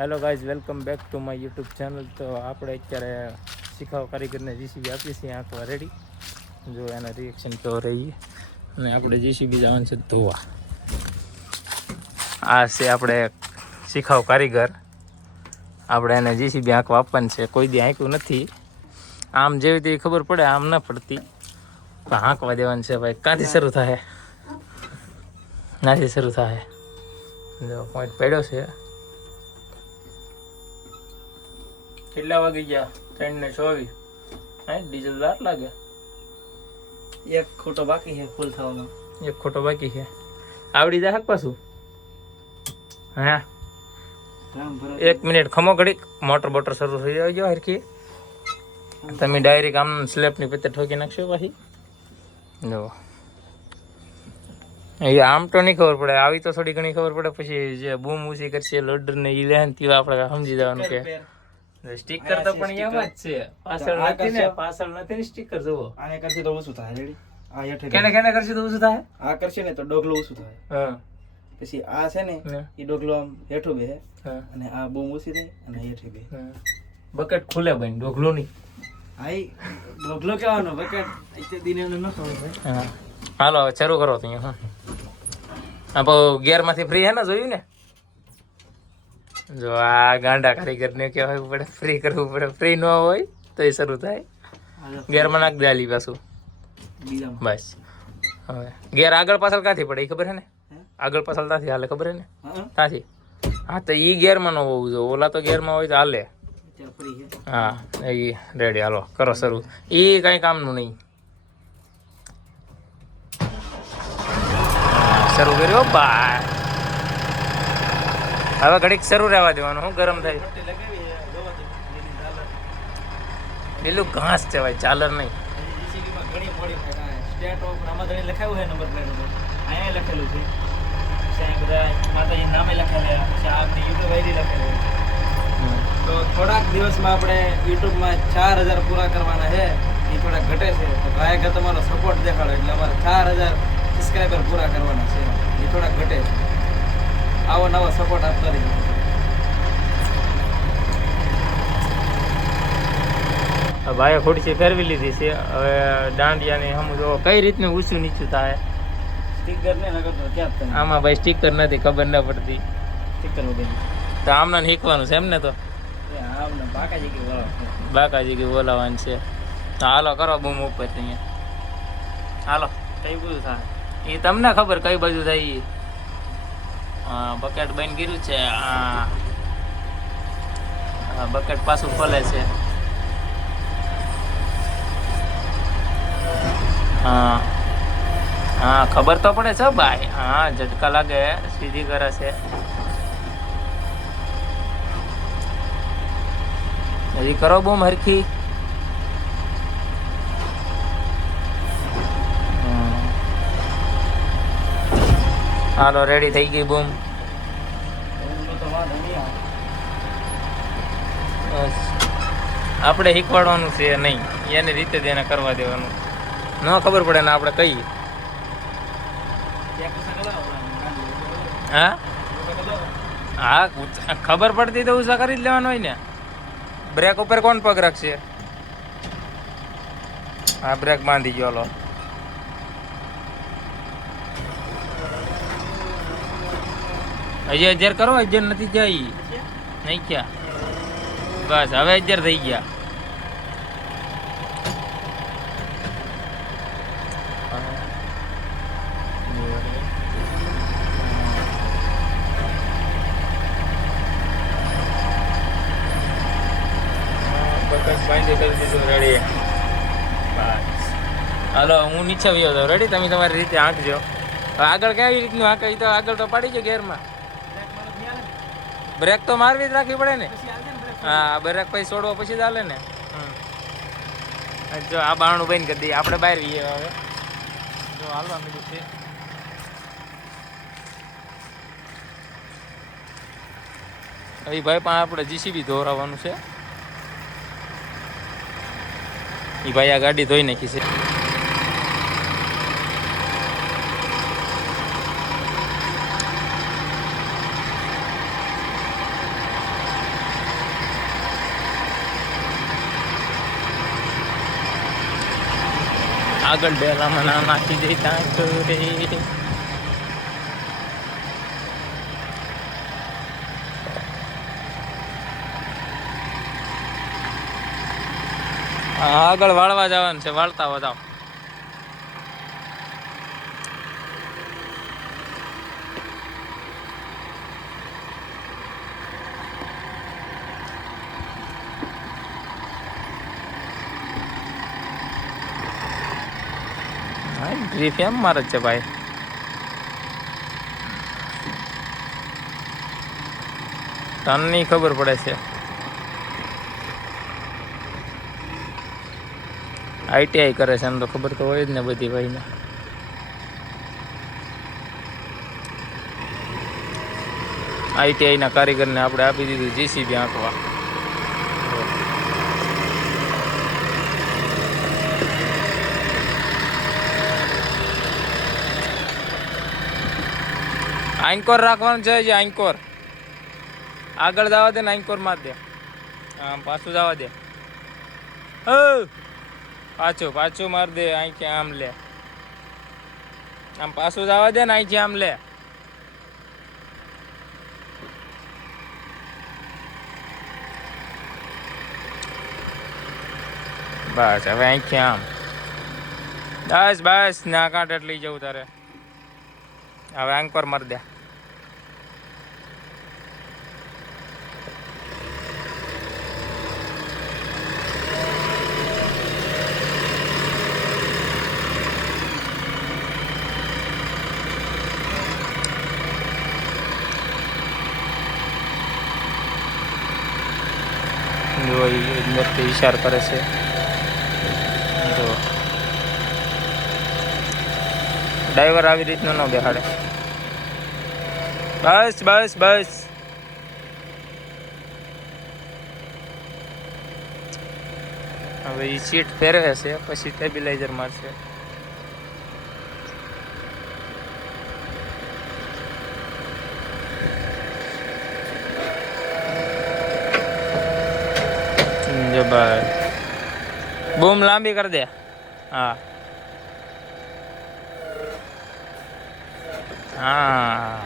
Hello guys welcome back to my YouTube channel તો આપણે અત્યારે શીખાવ કારીગરને જીસીબી આપીએ છીએ આંકવા રેડી જો એના રિએક્શન તો રહી અને આપણે જીસીબી જવાનું છે ધોવા. આ છે આપણે શીખાવ કારીગર. આપણે એને જીસીબી આંખવા આપવાની છે. કોઈ દી આંક્યું નથી. આમ જેવી તેવી ખબર પડે, આમ ન પડતી. પણ આંકવા દેવાની છે ભાઈ. ક્યાંથી શરૂ થાય? નાથી શરૂ થાય. જો પોઈન્ટ પડ્યો છે. કેટલા વાગી ગયા? ત્રણ ને ચોવીસ હે ડીઝલ દાર લાગે એક ખોટો બાકી છે ફૂલ થવાનો. એક ખોટો બાકી છે. આવડી જાય પાછું? હા? એક મિનિટ ખમો ઘડીક. મોટર બોટર શરૂ થઈ જાય હરખી. તમે ડાયરેક્ટ આમ સ્લેપની પત્તે ઠોકી નાખશો પાછી. જો. એ આમ તો નહીં ખબર પડે. આવી તો થોડી ઘણી ખબર પડે. પછી જે બૂમ ઊંચી કરશે લોડર ને એ લે ને તેવા આપણે સમજી જવાનું કે. સ્ટીકર તો પણ એમ જ છે. પાછળ નથી ને પાછળ નથી ને સ્ટીકર જુઓ. આને કરશે તો ઓછું થાય રેડી આ હેઠે કેને કેને કરશે તો શું થાય? આ કરશે ને તો ડોગલો ઓછું થાય. હા. પછી આ છે ને એ ડોગલો આમ હેઠું બે અને આ બૂમ ઓછી થાય અને હેઠી બે બકેટ ખુલે ભાઈ ડોગલો ની આઈ ડોગલો કેવાનો બકેટ. એટલે દિને ન ખબર હા. હાલો હવે શરૂ કરો તો અહીંયા હા હા ગેરમાંથી ફ્રી હે ને જોયું ને? જો આ ગાંડા કારીગરને કહેવાય પડે ફ્રી કરવું પડે. ફ્રી ન હોય તો એ શરૂ થાય. ગેરમાં નાખ દે આલી પાછું બસ. હવે. ગેર આગળ પાછળ ક્યાંથી પડે એ ખબર હે ને? આગળ પાછળ ત્યાંથી હાલે ખબર હે ને? ત્યાંથી હા. તો એ ગેરમાં ન હોવું જોઈએ. ઓલા તો ગેરમાં હોય તો હાલે. હા. એ રેડી હાલો કરો શરૂ. એ કાંઈ કામનું નહીં. શરૂ કર્યો બાય. હવે ઘડીક શરૂ રહેવા દેવાનું હું ગરમ થાય. પેલું ઘાસ છે ભાઈ ચાલર નહીં. સ્ટેટ ઓફ રામાધણી લખાયું છે નંબર પ્લેટ અહીંયા લખેલું છે પછી બધા માતાજી નામે લખેલા પછી આપણી યુટ્યુબ આઈડી લખેલું તો થોડાક દિવસમાં આપણે યુટ્યુબમાં ચાર હજાર પૂરા કરવાના છે. એ થોડાક ઘટે છે. તો ભાઈ તમારો સપોર્ટ દેખાડો. એટલે અમારે ચાર હજાર સબસ્ક્રાઈબર પૂરા કરવાના છે. એ થોડાક ઘટે છે. આવો નવો સપોર્ટ આપતા રહીએ ભાઈએ ખુરશી ફેરવી લીધી છે. હવે દાંડિયાની હમ જો કઈ રીતનું ઊંચું નીચું થાય. સ્ટીકર ને આમાં ભાઈ સ્ટીકર નથી ખબર ન પડતી. સ્ટીકર તો આમના શીખવાનું છે એમ ને તો? એ બાકાજી કે વળો બોલાવાનું છે. તો હાલો કરો બૂમ ઉપર અહીંયા. હાલો. કઈ બધું થાય? એ તમને ખબર કઈ બાજુ થાય હા બકેટ બંધ કર્યું છે બકેટ પાછું ખોલે છે. હા હા ખબર તો પડે છે ભાઈ. હા ઝટકા લાગે, સીધી કરે છે. કરો બૂમ હરખી. હાલો રેડી થઈ ગઈ બૂમ આપણે શીખવાડવાનું છે નહીં. એની રીતે જ એને કરવા દેવાનું. ન ખબર પડે ને આપણે કહીએ હા? હા ખબર પડતી તો ઉષા કરી જ લેવાનું હોય ને. બ્રેક ઉપર કોણ પગ રાખશે? હા બ્રેક બાંધી ગયો લો હજી અગિયાર કરો, અગિયાર નથી જાય નહીં ક્યાં બસ, હવે અગિયાર થઈ ગયા. હલો, હું નીચે આવ્યો હતો રેડી તમે તમારી રીતે હવે આગળ કેવી રીતનું હાંકાય તો આગળ તો પાડી ગયો ગેરમાં બ્રેક તો મારવી જ રાખવી પડે ને? હા બ્રેક પછી છોડવો પછી ચાલે ને? હમ. જો આ બારણું બંધ કરી દઈએ. આપણે બહાર રહીએ હવે. જો હાલવા મળ્યું છે. હવે ભાઈ પણ આપણે જીસીબી દોરાવવાનું છે. એ ભાઈ આ ગાડી ધોઈ નાખી છે. આગળ ડેલામાં ના નાખી ટાંકો રે. આગળ વાળવા જવાનું છે વાળતા વધાવ હા એમ મારે છે ભાઈ. ટનની ખબર પડે છે. આઈટીઆઈ કરે છે, એમ તો ખબર તો હોય જ ને બધી ભાઈને. આઈટીઆઈના કારીગરને આપણે આપી દીધું જીસીબી આંકવા. આંકોર રાખવાનું છે જે આંકોર. આગળ જવા દે ને આંકોરમાં દે. આમ પાછું જવા દે. પાછું પાછું માર દે, આંખે આમ લે. આમ પાછું જવા દે ને આંખે આમ લે. બસ, હવે અહીંથી આમ. બસ બસ, ના કાંઠે લઈ જવું તારે. હવે આંકોર મારી દે જો એ ઇશાર કરે છે. જો. ડ્રાઈવર આવી રીતનો ન બેહાડે. બસ બસ બસ. હવે એ સીટ ફેરવે છે, પછી સ્ટેબિલાઇઝર મારશે જો બસ આમ લાંબી કરી દે. હા. હા.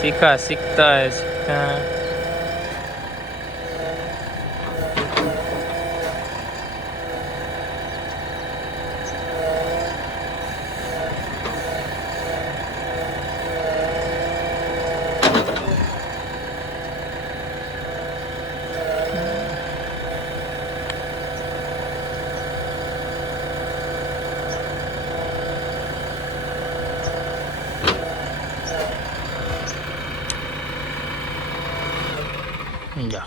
શીખા શીખતા શીખતા જા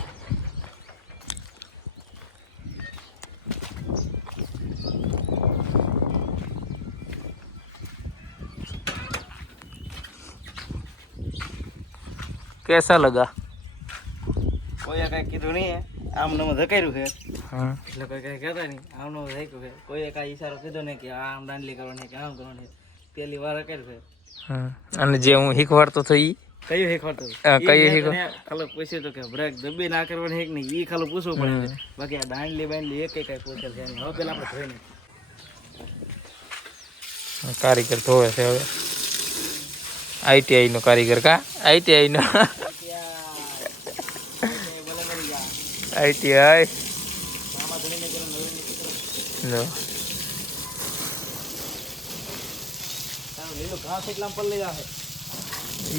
કેસા લગા? કોઈએ કઈ કીધું નહીં આમ નમ ધકાર્યું છે. એટલે કોઈ કઈ કહેતા નહીં આમ નમ ધક્યું છે. કોઈએ કઈ ઈશારો કીધો નહીં કે આમ દાંડલી કરવાની કે આમ કરવાની પહેલી વાર કર્યું છે. અને જે હું શીખવાડતો થઈ કયું હા, કયું મેં શીખવા- તને ખાલી પૂછ્યું તો કે બ્રેક દબી ના કરવાની એક નહીં ઈ ખાલી પૂછવું પડે બાકી આ દાંડલી બાંડલી એક કઈ પૂછેલ છે હવે પેલા આપણે જોઈને કારીગર ધોવે છે હવે. આઈટીઆઈ નો કારીગર કા? આઈટીઆઈ નો. આઈટીઆઈ તારું લીલું ઘાસ એટલા પર લઈ આવે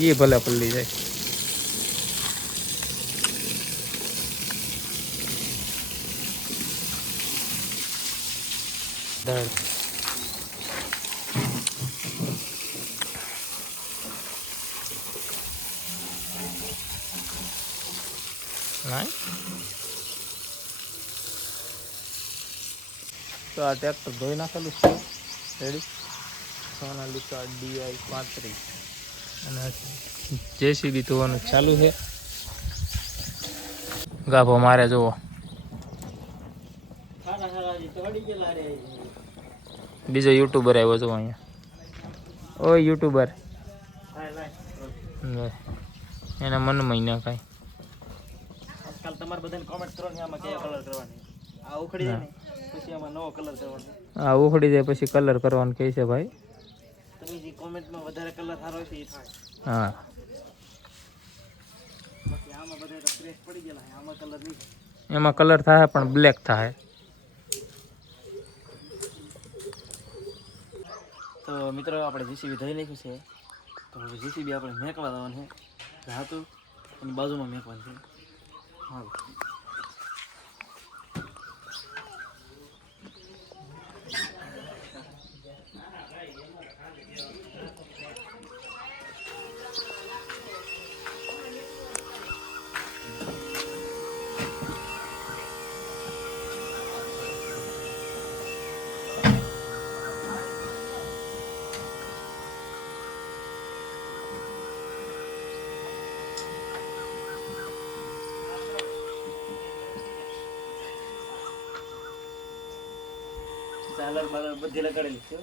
એ ભલે પલ્લી જાય તો આ ટ્રેક્ટર ધોઈ નાખેલું છે રેડી સોનાલિકા ડીઆઈ પાંત્રીસ અને જેસીબી ધોવાનું ચાલુ છે. ગાભો મારે જુઓ બીજો યુટ્યુબર આવ્યો છો અહીંયા. ઓ યુટ્યુબર. એના મનમાં ના કાંઈ આજકાલ તમારે બધાને કોમેન્ટ કરવાની આમાં કયા કલર કરવાની? આ ઉખડી જાય પછી આમાં નવો કલર કરવાનો. આ ઉખડી જાય પછી કલર કરવાનું કહે છે ભાઈ. જે કોમેન્ટમાં વધારે કલર સારો છે એ થાય. હા. બાકી આમાં બધા તો ફ્રેશ પડી ગયેલા છે. આમાં કલર નહીં એમાં કલર થાય પણ બ્લેક થાય. તો મિત્રો આપણે જીસીબી ધોઈ નાખ્યું છે. તો હવે જીસીબી આપણે મેકવા દેવાનું છે. હતું અને બાજુમાં મેકવાનું છે. હા ચાલર બાલર બધી લગાડેલી છે.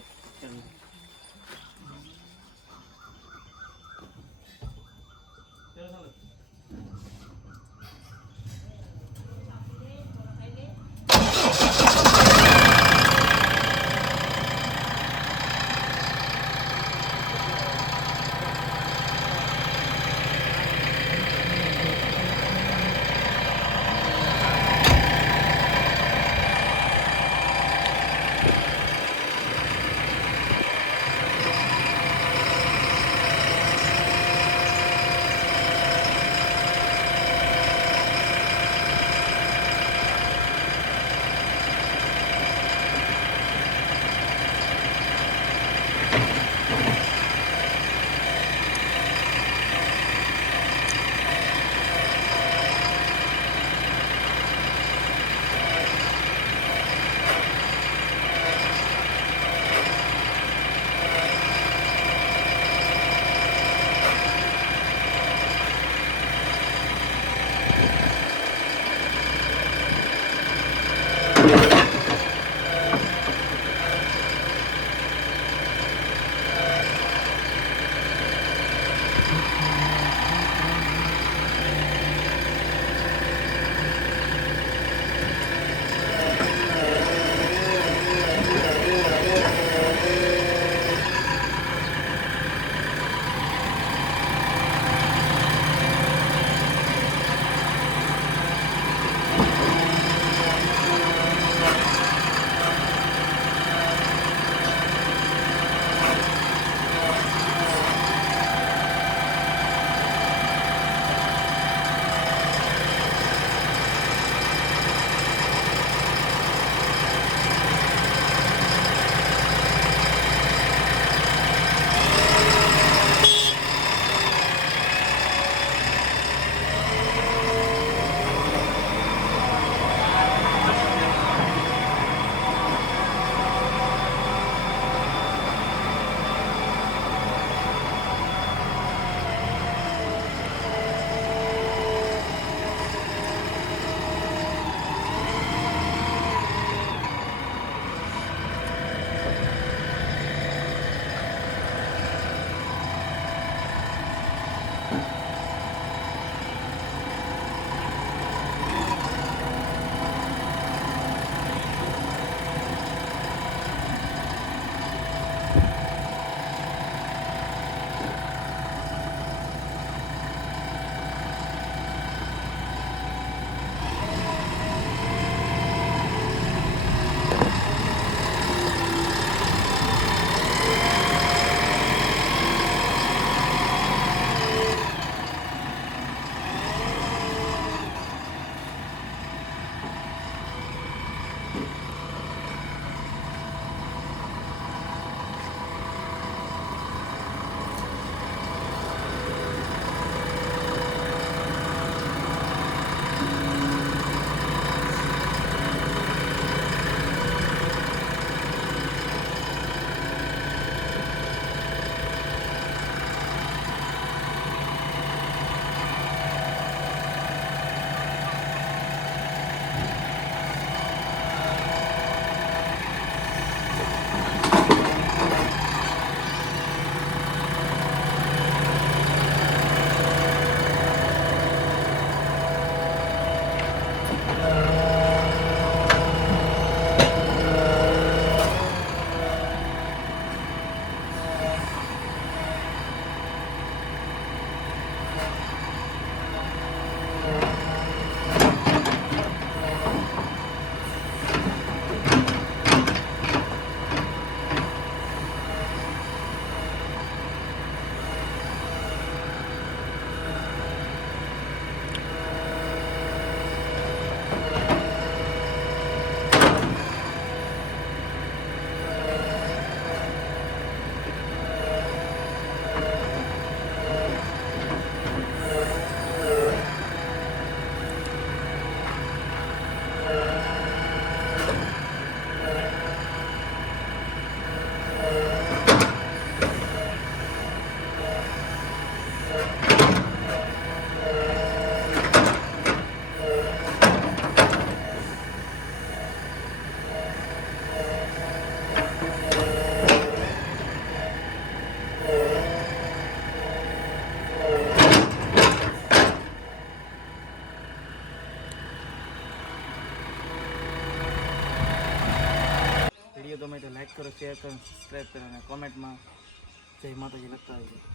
શેર કરો સબસ્ક્રાઈબ કરો અને કોમેન્ટમાં જય માતાજી લખતા હોય